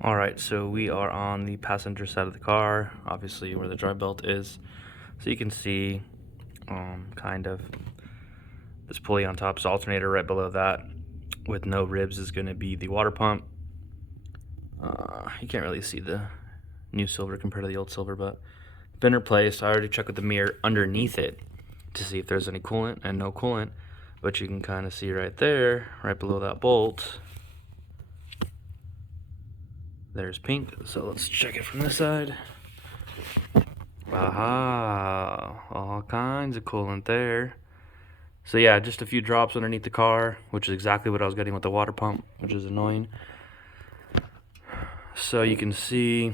All right, so we are on the passenger side of the car, obviously where the dry belt is. So you can see kind of this pulley on top is alternator. Right below that with no ribs is going to be the water pump. You can't really see the new silver compared to the old silver, but been replaced. I already checked with the mirror underneath it to see if there's any coolant, and no coolant, but you can kind of see right there, right below that bolt, there's pink. So let's check it from this side. Aha, all kinds of coolant there. So yeah, just a few drops underneath the car, which is exactly what I was getting with the water pump, which is annoying. So you can see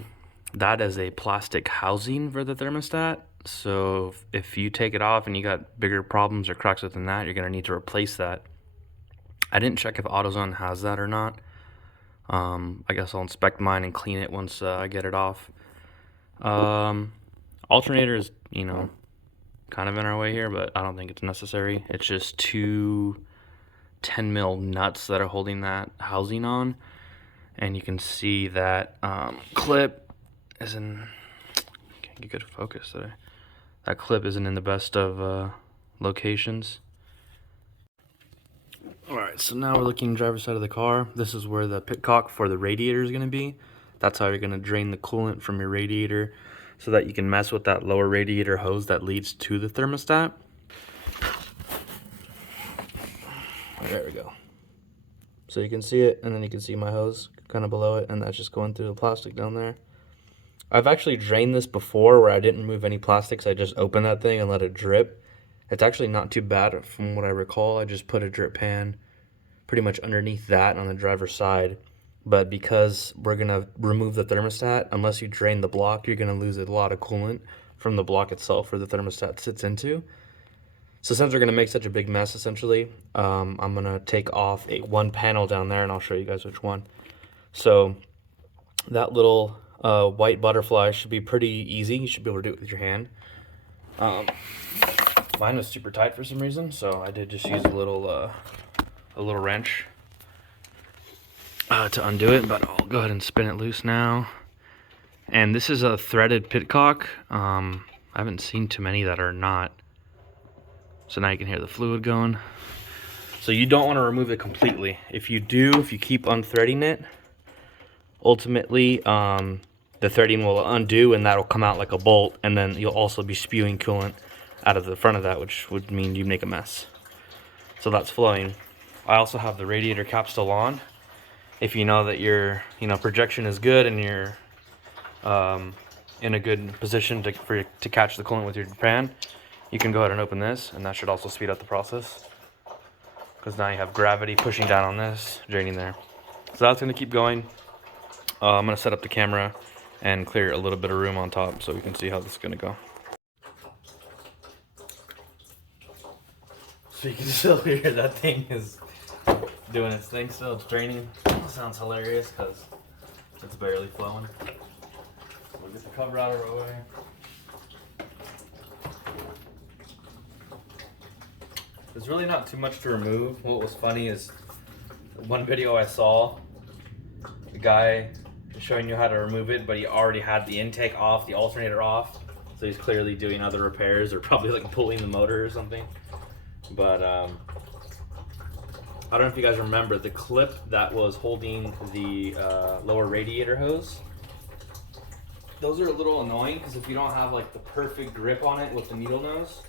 that is a plastic housing for the thermostat. So if you take it off and you got bigger problems or cracks within that, you're gonna need to replace that. I didn't check if AutoZone has that or not. I guess I'll inspect mine and clean it once I get it off. Alternator is, kind of in our way here, but I don't think it's necessary. It's just two 10 mil nuts that are holding that housing on. And you can see that clip is in, can't get good focus today. That clip isn't in the best of locations. Alright, so now we're looking driver's side of the car. This is where the pitcock for the radiator is going to be. That's how you're going to drain the coolant from your radiator so that you can mess with that lower radiator hose that leads to the thermostat. There we go. So you can see it, and then you can see my hose kind of below it, and that's just going through the plastic down there. I've actually drained this before where I didn't remove any plastics. I just opened that thing and let it drip. It's actually not too bad from what I recall. I just put a drip pan pretty much underneath that on the driver's side. But because we're going to remove the thermostat, unless you drain the block, you're going to lose a lot of coolant from the block itself where the thermostat sits into. So since we're going to make such a big mess, essentially, I'm going to take off one panel down there, and I'll show you guys which one. So that little white butterfly should be pretty easy. You should be able to do it with your hand. Mine was super tight for some reason, so I did just use a little wrench to undo it, but I'll go ahead and spin it loose now. And this is a threaded pitcock. I haven't seen too many that are not. So now you can hear the fluid going. So you don't want to remove it completely. If you do, if you keep unthreading it, ultimately the threading will undo and that'll come out like a bolt, and then you'll also be spewing coolant out of the front of that, which would mean you make a mess. So that's flowing. I also have the radiator cap still on. If you know that your projection is good and you're in a good position to catch the coolant with your pan, you can go ahead and open this, and that should also speed up the process, because now you have gravity pushing down on this, draining there. So that's going to keep going. I'm going to set up the camera and clear a little bit of room on top so we can see how this is going to go. So you can still hear that thing is doing its thing still. It's draining. It sounds hilarious because it's barely flowing. We'll get the cover out of our way. There's really not too much to remove. What was funny is one video I saw, the guy showing you how to remove it, but he already had the intake off, the alternator off, so he's clearly doing other repairs or probably like pulling the motor or something. But I don't know if you guys remember the clip that was holding the lower radiator hose. Those are a little annoying because if you don't have like the perfect grip on it with the needle nose,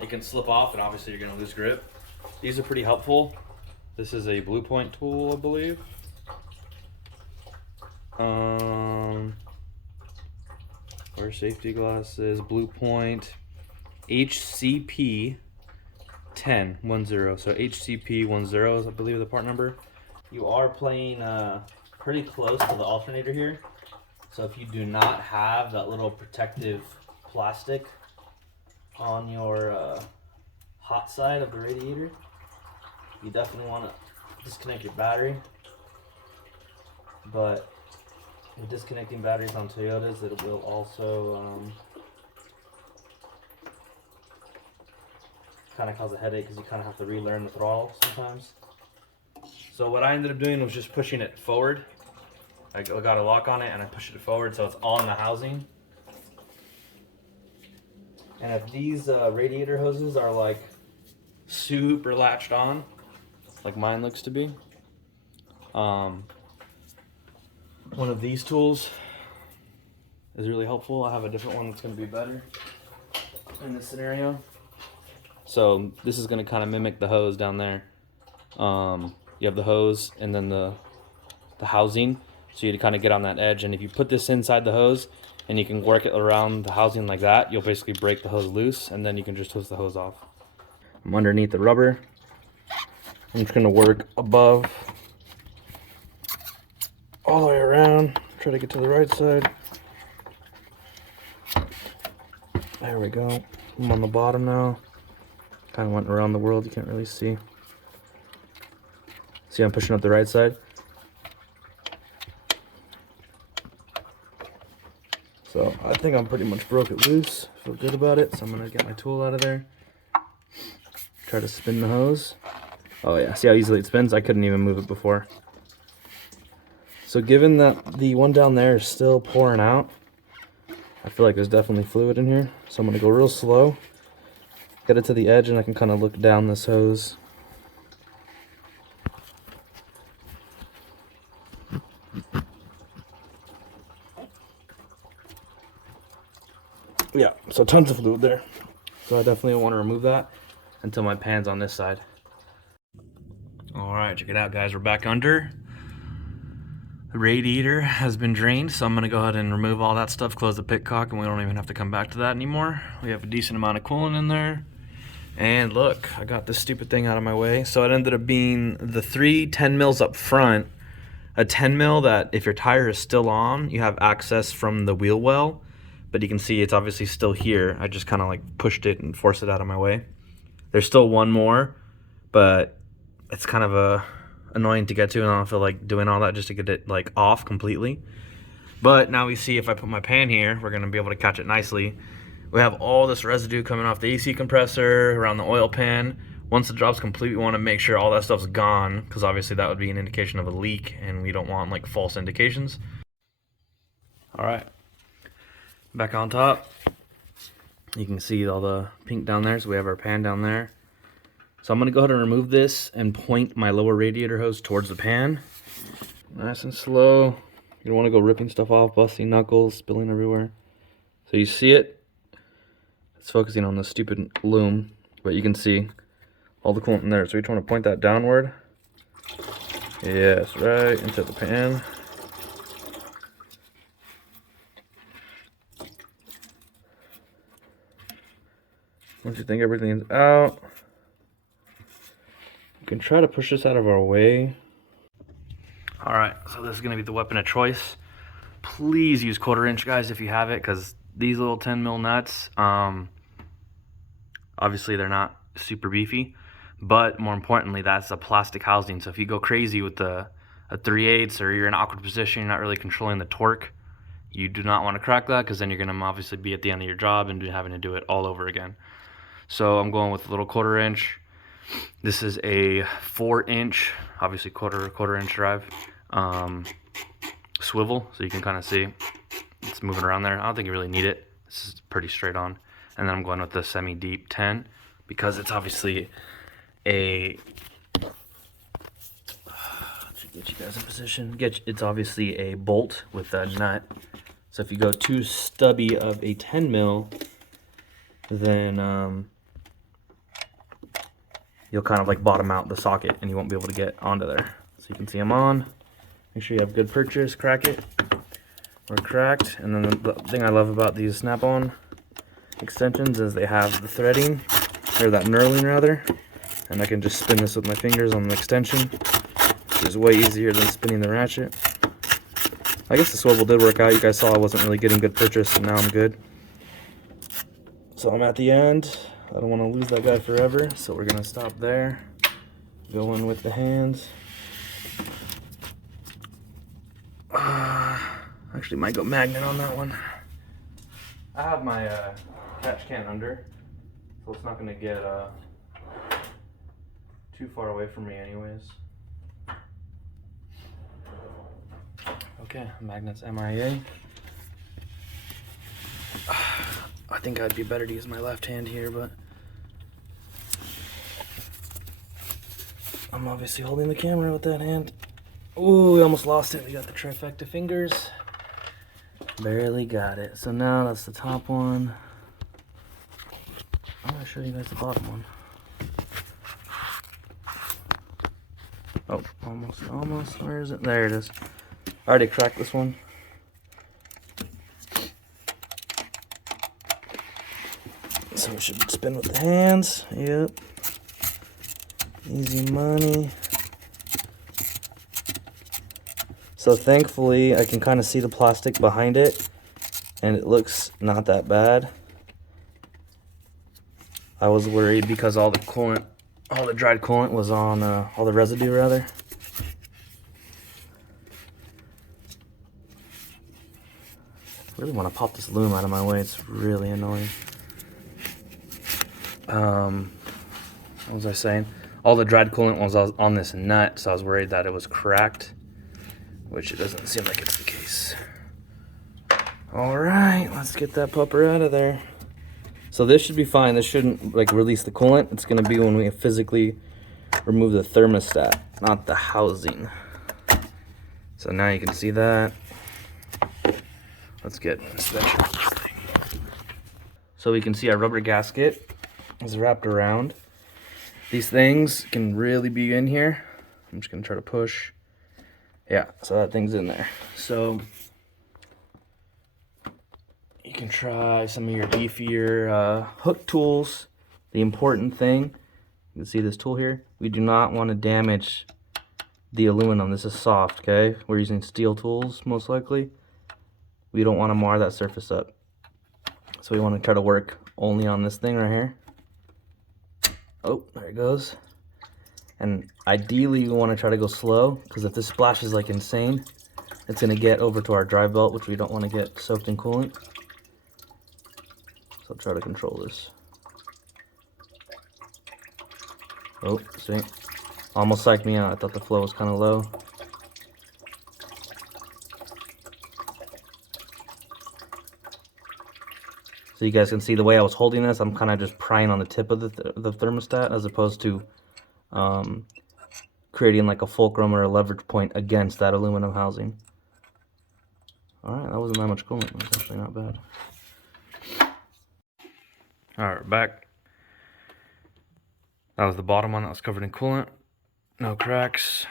it can slip off and obviously you're going to lose grip. These are pretty helpful. This is a Blue Point tool, I believe. Wear safety glasses, Blue Point, HCP 10. So HCP 10 is, I believe, the part number. You are playing pretty close to the alternator here. So if you do not have that little protective plastic on your hot side of the radiator, you definitely want to disconnect your battery. But with disconnecting batteries on Toyotas, it will also kind of cause a headache because you kind of have to relearn the throttle sometimes. So what I ended up doing was just pushing it forward I got a lock on it and I push it forward so it's on the housing. And if these radiator hoses are like super latched on, like mine looks to be, one of these tools is really helpful. I have a different one that's going to be better in this scenario. So this is going to kind of mimic the hose down there. You have the hose and then the housing, so you kind of get on that edge, and if you put this inside the hose and you can work it around the housing like that, you'll basically break the hose loose, and then you can just twist the hose off. I'm underneath the rubber. I'm just going to work above all the way around, try to get to the right side. There we go. I'm on the bottom now. Kind of went around the world, you can't really see. See, I'm pushing up the right side. So I think I'm pretty much broke it loose. Feel good about it, so I'm gonna get my tool out of there. Try to spin the hose. Oh yeah, see how easily it spins? I couldn't even move it before. So given that the one down there is still pouring out, I feel like there's definitely fluid in here. So I'm gonna go real slow, get it to the edge, and I can kind of look down this hose. Yeah, so tons of fluid there. So I definitely want to remove that until my pan's on this side. All right, check it out, guys. We're back under. The radiator has been drained, so I'm gonna go ahead and remove all that stuff, close the pitcock, and we don't even have to come back to that anymore. We have a decent amount of coolant in there. And look, I got this stupid thing out of my way. So it ended up being the 3 10 mils up front, a 10 mil that if your tire is still on, you have access from the wheel well. But you can see it's obviously still here. I just kind of like pushed it and forced it out of my way. There's still one more, but it's kind of annoying to get to, and I don't feel like doing all that just to get it like off completely. But now we see if I put my pan here, we're gonna be able to catch it nicely. We have all this residue coming off the AC compressor, around the oil pan. Once the job's complete, we wanna make sure all that stuff's gone, because obviously that would be an indication of a leak, and we don't want like false indications. All right. Back on top, you can see all the pink down there, so we have our pan down there. So I'm going to go ahead and remove this and point my lower radiator hose towards the pan. Nice and slow. You don't want to go ripping stuff off, busting knuckles, spilling everywhere. So you see it? It's focusing on the stupid loom, but you can see all the coolant in there. So we want to point that downward. Yes, right into the pan. Once you think everything's out, you can try to push this out of our way. All right, so this is gonna be the weapon of choice. Please use 1/4 inch, guys, if you have it, because these little 10 mil nuts, obviously they're not super beefy, but more importantly, that's a plastic housing. So if you go crazy with a 3/8 or you're in an awkward position, you're not really controlling the torque, you do not want to crack that, because then you're gonna obviously be at the end of your job and having to do it all over again. So I'm going with a little 1/4 inch. This is a 4-inch, obviously quarter inch drive, swivel, so you can kind of see it's moving around there. I don't think you really need it. This is pretty straight on. And then I'm going with the semi-deep 10 because it's obviously a, to get you guys in position, it's obviously a bolt with a nut. So if you go too stubby of a 10 mil, then you'll kind of like bottom out the socket and you won't be able to get onto there. So you can see them on. Make sure you have good purchase, crack it. We're cracked. And then the thing I love about these snap-on extensions is they have the threading, or that knurling rather. And I can just spin this with my fingers on the extension, which is way easier than spinning the ratchet. I guess the swivel did work out. You guys saw I wasn't really getting good purchase, and now I'm good. So I'm at the end. I don't want to lose that guy forever, so we're going to stop there. Go in with the hands. Actually, might go magnet on that one. I have my catch can under, so it's not going to get too far away from me anyways. Okay, magnets MIA. I think I'd be better to use my left hand here, but I'm obviously holding the camera with that hand. Ooh, we almost lost it. We got the trifecta fingers. Barely got it. So now that's the top one. I'm gonna show you guys the bottom one. Oh, almost. Where is it? There it is. I already cracked this one. So we should spin with the hands. Yep. Easy money. So thankfully I can kind of see the plastic behind it and it looks not that bad. I was worried because all the dried coolant was on, all the residue rather. I really want to pop this loom out of my way, it's really annoying. What was I saying? All the dried coolant was on this nut, so I was worried that it was cracked, which it doesn't seem like it's the case. All right, let's get that pupper out of there. So this should be fine. This shouldn't like release the coolant. It's gonna be when we physically remove the thermostat, not the housing. So now you can see that. Let's get an inspection of this thing. So we can see our rubber gasket is wrapped around. These things can really be in here. I'm just gonna try to push. Yeah, so that thing's in there. So you can try some of your beefier hook tools. The important thing, you can see this tool here, we do not want to damage the aluminum. This is soft, okay? We're using steel tools most likely. We don't want to mar that surface up. So we want to try to work only on this thing right here. Oh, there it goes. And ideally you want to try to go slow, because if this splashes like insane, it's going to get over to our dry belt, which we don't want to get soaked in coolant. So try to control this. Oh, see? Almost psyched me out. I thought the flow was kind of low. So you guys can see the way I was holding this, I'm kind of just prying on the tip of the thermostat as opposed to creating like a fulcrum or a leverage point against that aluminum housing. Alright, that wasn't that much coolant. That's actually not bad. Alright, back. That was the bottom one that was covered in coolant. No cracks.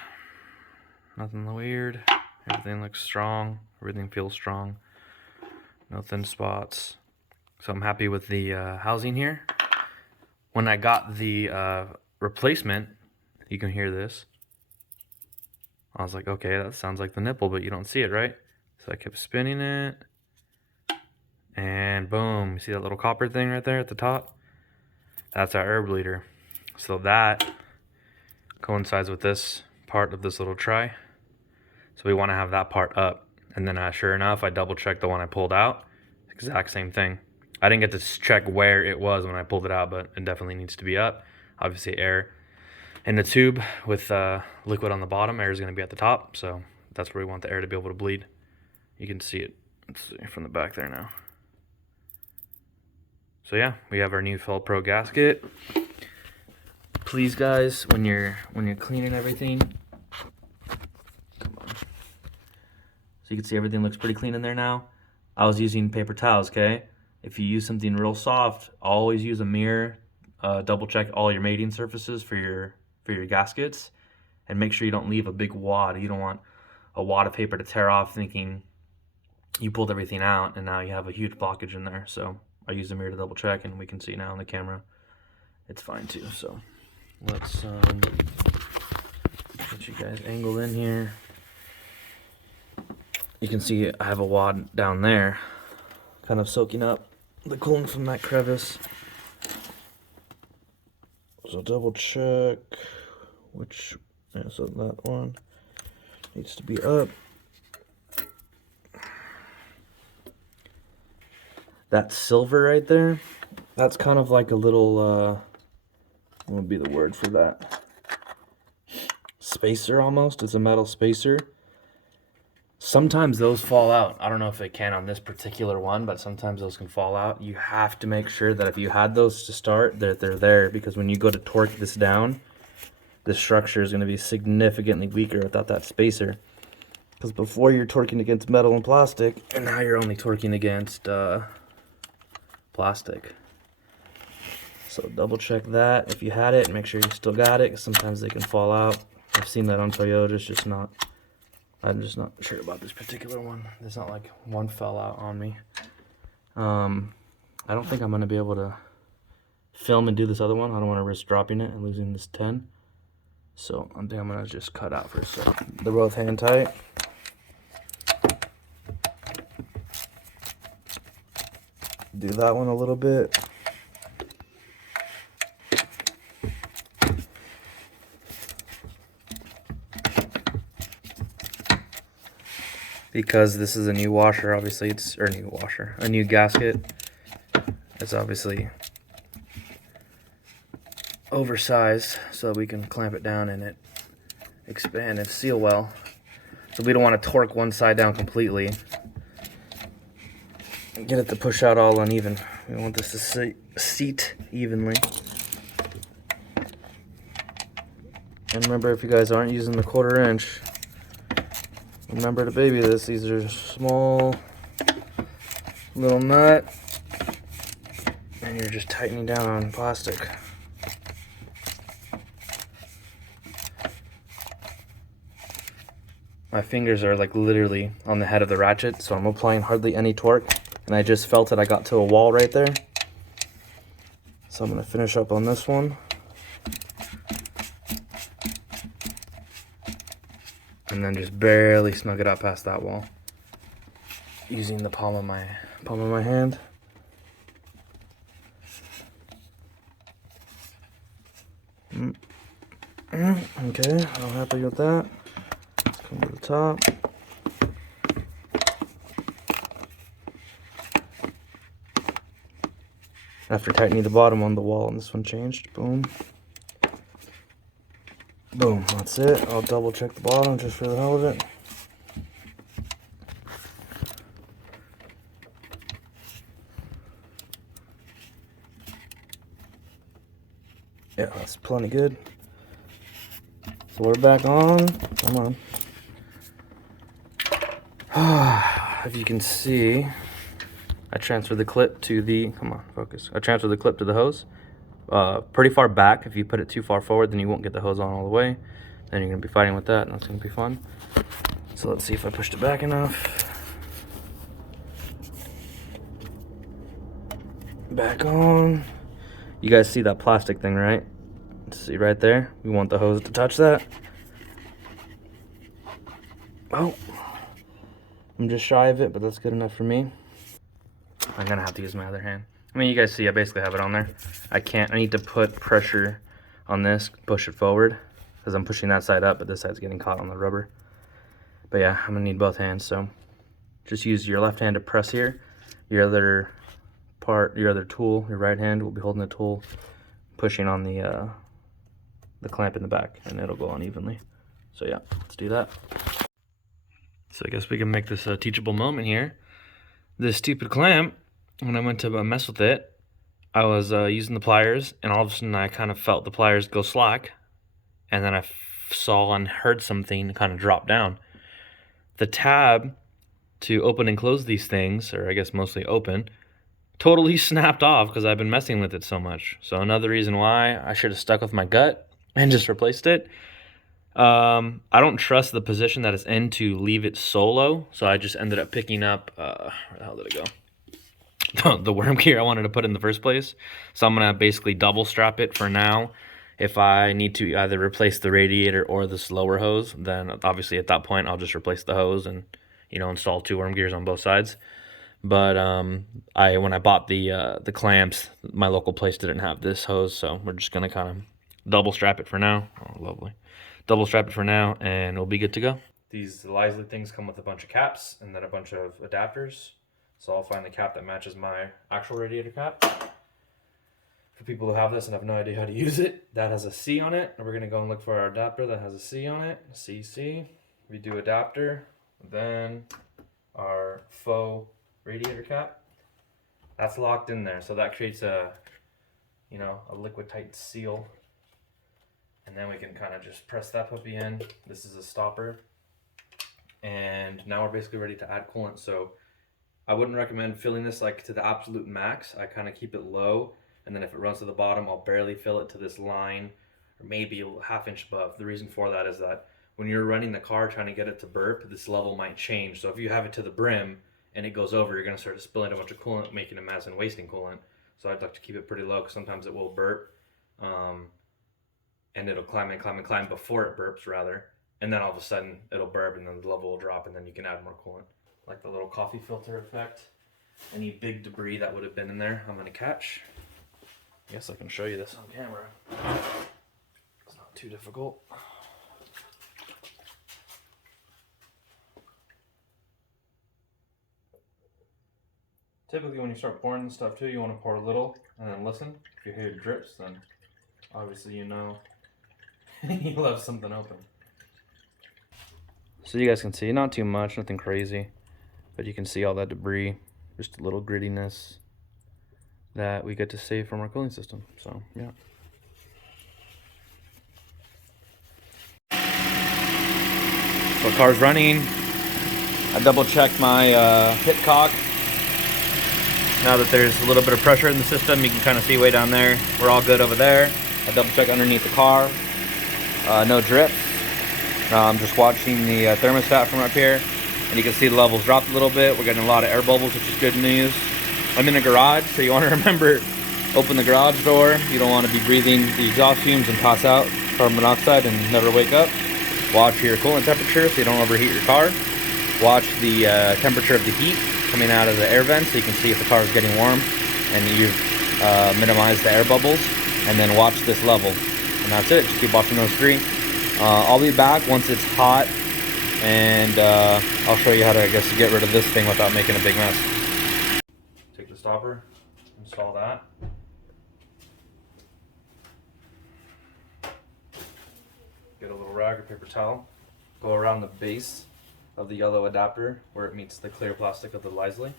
Nothing weird. Everything looks strong. Everything feels strong. No thin spots. So I'm happy with the housing here. When I got the replacement, you can hear this. I was like, okay, that sounds like the nipple, but you don't see it, right? So I kept spinning it. And boom, you see that little copper thing right there at the top? That's our air bleeder. So that coincides with this part of this little tray. So we want to have that part up. And then sure enough, I double checked the one I pulled out. Exact same thing. I didn't get to check where it was when I pulled it out, but it definitely needs to be up. Obviously air in the tube with liquid on the bottom, air is going to be at the top. So that's where we want the air to be able to bleed. You can see it. Let's see from the back there now. So yeah, we have our new Pro gasket. Please guys, when you're cleaning everything, come on. So you can see everything looks pretty clean in there now. I was using paper towels, okay? If you use something real soft, always use a mirror. Double check all your mating surfaces for your gaskets, and make sure you don't leave a big wad. You don't want a wad of paper to tear off thinking you pulled everything out and now you have a huge blockage in there. So I use the mirror to double check, and we can see now on the camera it's fine too. So let's get you guys angled in here. You can see I have a wad down there kind of soaking up the coolant from that crevice. So double check which, yeah, so that one needs to be up. That silver right there, that's kind of like a little, what would be the word for that? Spacer almost. It's a metal spacer. Sometimes those fall out. I don't know if they can on this particular one, but sometimes those can fall out. You have to make sure that if you had those to start, that they're there, because when you go to torque this down, the structure is going to be significantly weaker without that spacer. Because before you're torquing against metal and plastic, and now you're only torquing against plastic. So double check that if you had it, make sure you still got it, because sometimes they can fall out. I've seen that on Toyota, I'm just not sure about this particular one. It's not like one fell out on me. I don't think I'm gonna be able to film and do this other one. I don't want to risk dropping it and losing this 10. So I think I'm gonna just cut out for a second. They're both hand tight. Do that one a little bit. Because this is a new washer, obviously a new gasket. It's obviously oversized so that we can clamp it down and it expand and seal well. So we don't want to torque one side down completely and get it to push out all uneven. We want this to seat evenly. And remember, if you guys aren't using the 1/4 inch, remember to baby this. These are small little nut, and you're just tightening down on plastic. My fingers are like literally on the head of the ratchet, so I'm applying hardly any torque, and I just felt it. I got to a wall right there. So I'm gonna finish up on this one. And then just barely snug it up past that wall using the palm of my hand. Okay, I'm happy with that. Let's come to the top. After tightening the bottom on the wall, and this one changed. Boom. Boom, that's it. I'll double check the bottom just for the hell of it. Yeah, that's plenty good. So we're back on. Come on. If you can see, I transferred the clip to the, come on, focus. I transferred the clip to the hose. Pretty far back. If you put it too far forward, then you won't get the hose on all the way. Then you're gonna be fighting with that, and that's gonna be fun. So let's see if I pushed it back enough. Back on. You guys see that plastic thing, right? See right there? We want the hose to touch that. Oh, I'm just shy of it, but that's good enough for me. I'm gonna have to use my other hand. I mean, you guys see, I basically have it on there. I need to put pressure on this, push it forward, because I'm pushing that side up, but this side's getting caught on the rubber. But yeah, I'm gonna need both hands, so just use your left hand to press here. Your other tool, your right hand will be holding the tool, pushing on the clamp in the back, and it'll go on evenly. So yeah, let's do that. So I guess we can make this a teachable moment here. This stupid clamp, when I went to mess with it, I was using the pliers, and all of a sudden I kind of felt the pliers go slack, and then I saw and heard something kind of drop down. The tab to open and close these things, or I guess mostly open, totally snapped off because I've been messing with it so much. So another reason why I should have stuck with my gut and just replaced it. I don't trust the position that it's in to leave it solo, so I just ended up picking up, where the hell did it go? The worm gear I wanted to put in the first place. So I'm gonna basically double strap it for now. If I need to either replace the radiator or this lower hose, then obviously at that point I'll just replace the hose and, you know, install 2 worm gears on both sides. But when I bought the clamps, my local place didn't have this hose, so we're just gonna kind of double strap it for now. Oh, lovely. Double strap it for now, and it'll be good to go. These Lisley things come with a bunch of caps and then a bunch of adapters. So I'll find the cap that matches my actual radiator cap. For people who have this and have no idea how to use it, that has a C on it. And we're gonna go and look for our adapter that has a C on it. CC. We do adapter. Then our faux radiator cap, that's locked in there, so that creates a liquid tight seal. And then we can kind of just press that puppy in. This is a stopper. And now we're basically ready to add coolant. So I wouldn't recommend filling this like to the absolute max. I kind of keep it low, and then if it runs to the bottom, I'll barely fill it to this line, or maybe a half inch above. The reason for that is that when you're running the car trying to get it to burp, this level might change. So if you have it to the brim and it goes over, you're going to start spilling a bunch of coolant, making a mess and wasting coolant. So I'd like to keep it pretty low because sometimes it will burp, and it'll climb and climb and climb before it burps rather. And then all of a sudden it'll burp and then the level will drop and then you can add more coolant. Like the little coffee filter effect. Any big debris that would have been in there, I'm gonna catch. I guess I can show you this on camera. It's not too difficult. Typically when you start pouring this stuff too, you want to pour a little and then listen. If you hear drips, then obviously you know you left something open. So you guys can see, not too much, nothing crazy, but you can see all that debris, just a little grittiness that we get to save from our cooling system. So yeah. So the car's running. I double checked my pit cock. Now that there's a little bit of pressure in the system, you can kind of see way down there. We're all good over there. I double checked underneath the car. No drips. I'm just watching the thermostat from up here, and you can see the levels dropped a little bit. We're getting a lot of air bubbles, which is good news. I'm in a garage, so you want to remember, open the garage door. You don't want to be breathing the exhaust fumes and toss out carbon monoxide and never wake up. Watch your coolant temperature so you don't overheat your car. Watch the temperature of the heat coming out of the air vent so you can see if the car is getting warm and you've minimized the air bubbles. And then watch this level. And that's it. Just keep watching those three. I'll be back once it's hot, and I'll show you how to, I guess, get rid of this thing without making a big mess. Take the stopper, install that. Get a little rag or paper towel, go around the base of the yellow adapter where it meets the clear plastic of the Lisley,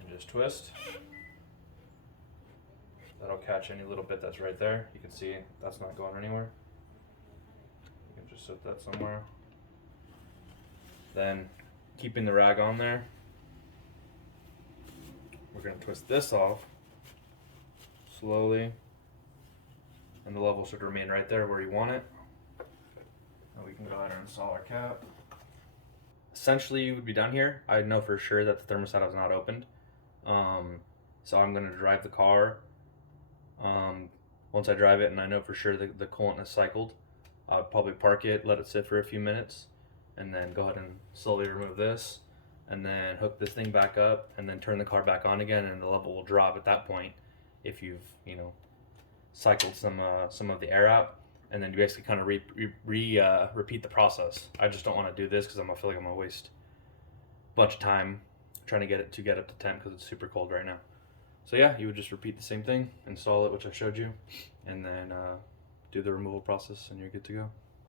and just twist. That'll catch any little bit that's right there. You can see that's not going anywhere. You can just set that somewhere. Then, keeping the rag on there, we're going to twist this off slowly, and the level should remain right there where you want it. And we can go ahead and install our cap. Essentially, you would be done here. I know for sure that the thermostat is not opened, so I'm going to drive the car. Once I drive it and I know for sure the coolant is cycled, I'll probably park it, let it sit for a few minutes, and then go ahead and slowly remove this, and then hook this thing back up, and then turn the car back on again, and the level will drop at that point if you've cycled some of the air out, and then you basically kind of repeat the process. I just don't want to do this because I feel like I'm gonna waste a bunch of time trying to get it up to temp because it's super cold right now. So yeah, you would just repeat the same thing, install it, which I showed you, and then do the removal process, and you're good to go.